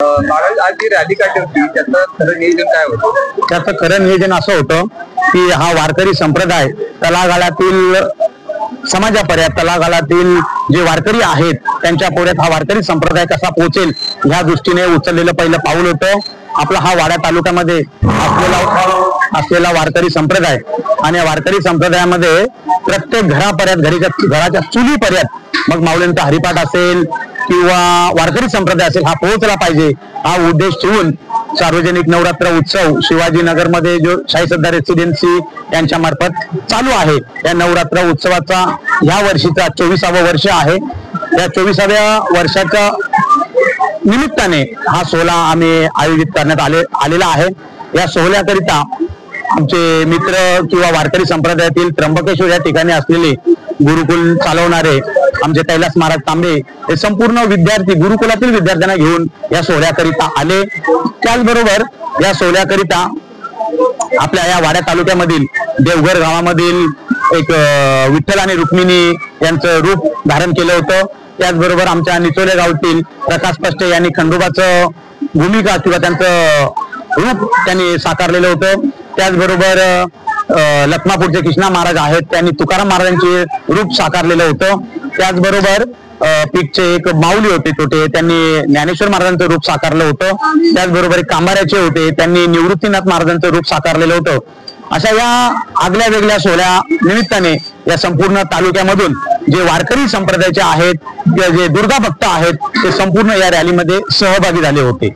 आज जी रॅली काढली होती त्याचं खरं नियोजन काय होतं? त्याचं खरं नियोजन असं होतं की हा वारकरी संप्रदाय तलागाळातील समाजापर्यंत तलागाळातील जे वारकरी आहेत त्यांच्या पोऱ्यात हा वारकरी संप्रदाय कसा पोहोचेल ह्या दृष्टीने उचललेलं पहिलं पाऊल होतं. आपला हा वाडा तालुक्यामध्ये असलेला वारकरी संप्रदाय आणि वारकरी संप्रदायामध्ये प्रत्येक घरापर्यंत घराच्या चुलीपर्यंत मग माऊलींचा हरिपाठ असेल किंवा वारकरी संप्रदाय असेल हा पोहोचला पाहिजे हा उद्देश ठेवून सार्वजनिक नवरात्र उत्सव शिवाजीनगरमध्ये जो शाही सरदार रेसिडेन्सी यांच्या मार्फत चालू आहे. या नवरात्र उत्सवाचा या वर्षीचा 24वा वर्ष आहे. या 24व्या वर्षाच्या निमित्ताने हा सोहळा आम्ही आयोजित करण्यात आलेला आहे. या सोहळ्याकरिता आमचे मित्र किंवा वारकरी संप्रदायातील त्र्यंबकेश्वर या ठिकाणी असलेले गुरुकुल चालवणारे आमचे कैलास महाराज तांबे हे संपूर्ण विद्यार्थी गुरुकुलातील विद्यार्थ्यांना घेऊन या सोहळ्याकरिता आले. त्याचबरोबर या सोहळ्याकरिता आपल्या या वाड्या तालुक्यामधील देवघर गावामधील एक विठ्ठल आणि रुक्मिणी यांचं रूप धारण केलं होतं. त्याचबरोबर आमच्या निचोले गावातील प्रकाश पष्टे यांनी खंडोबाचं भूमिका किंवा त्यांचं रूप त्यांनी साकारलेलं होतं. त्याचबरोबर लखमापूरचे कृष्णा महाराज आहेत त्यांनी तुकाराम महाराजांचे रूप साकारलेलं होतं. त्याचबरोबर पीठचे एक माऊली होते छोटे त्यांनी ज्ञानेश्वर महाराजांचं रूप साकारलं होतं. त्याचबरोबर एक कांबाऱ्याचे होते त्यांनी निवृत्तीनाथ महाराजांचं रूप साकारलेलं होतं. अशा या आगळ्या वेगळ्या सोहळ्या निमित्ताने या संपूर्ण तालुक्यामधून जे वारकरी संप्रदायाचे आहेत जे दुर्गा भक्त आहेत ते संपूर्ण या रॅलीमध्ये सहभागी झाले होते.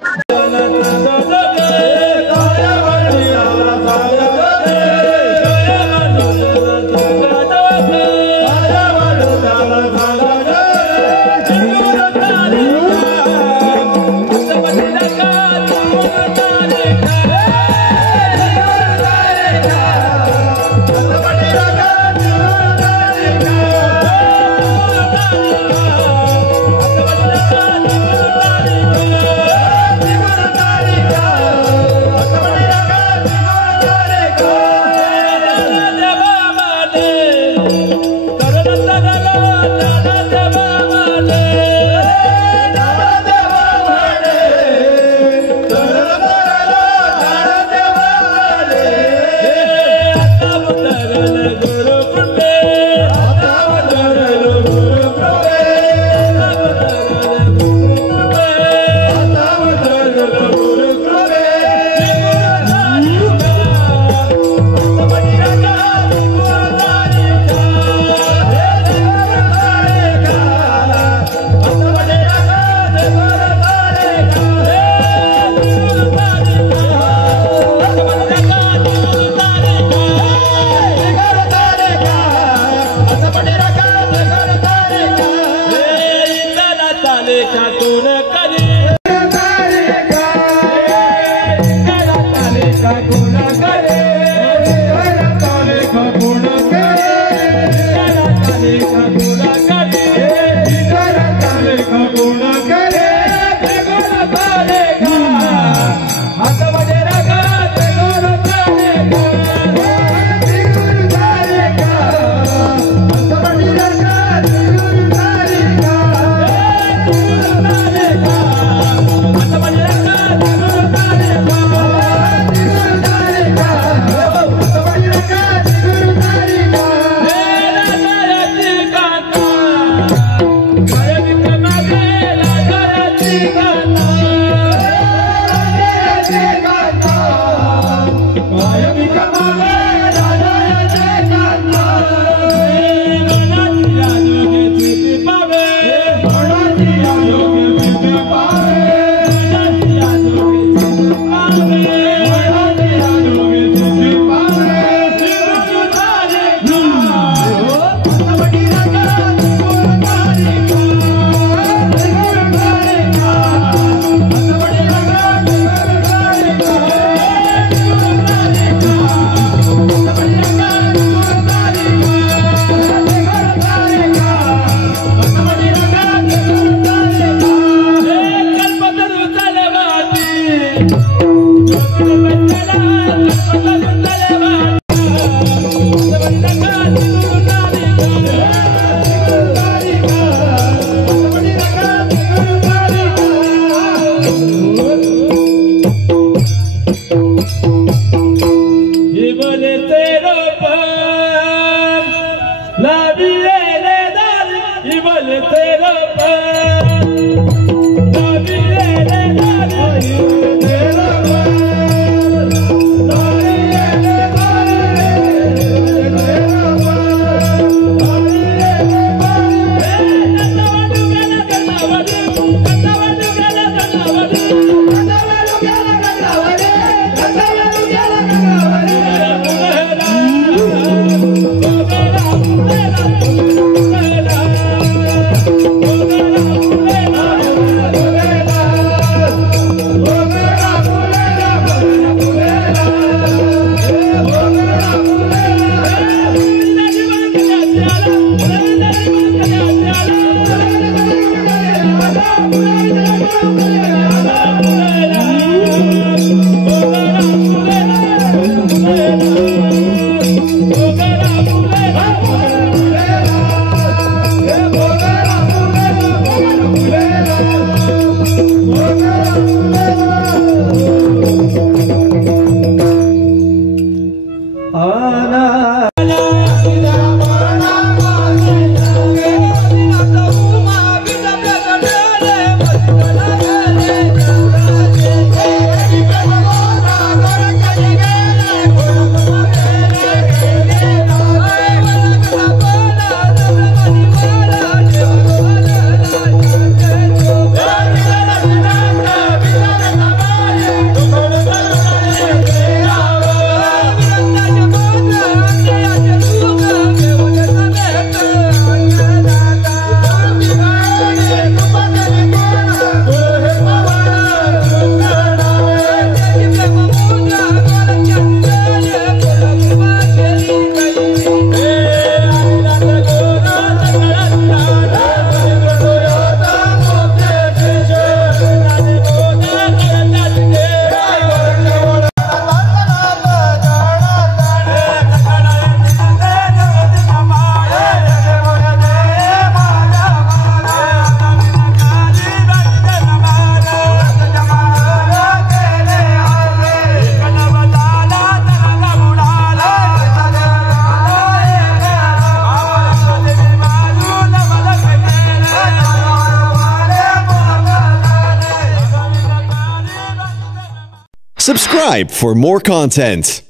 Subscribe for more content.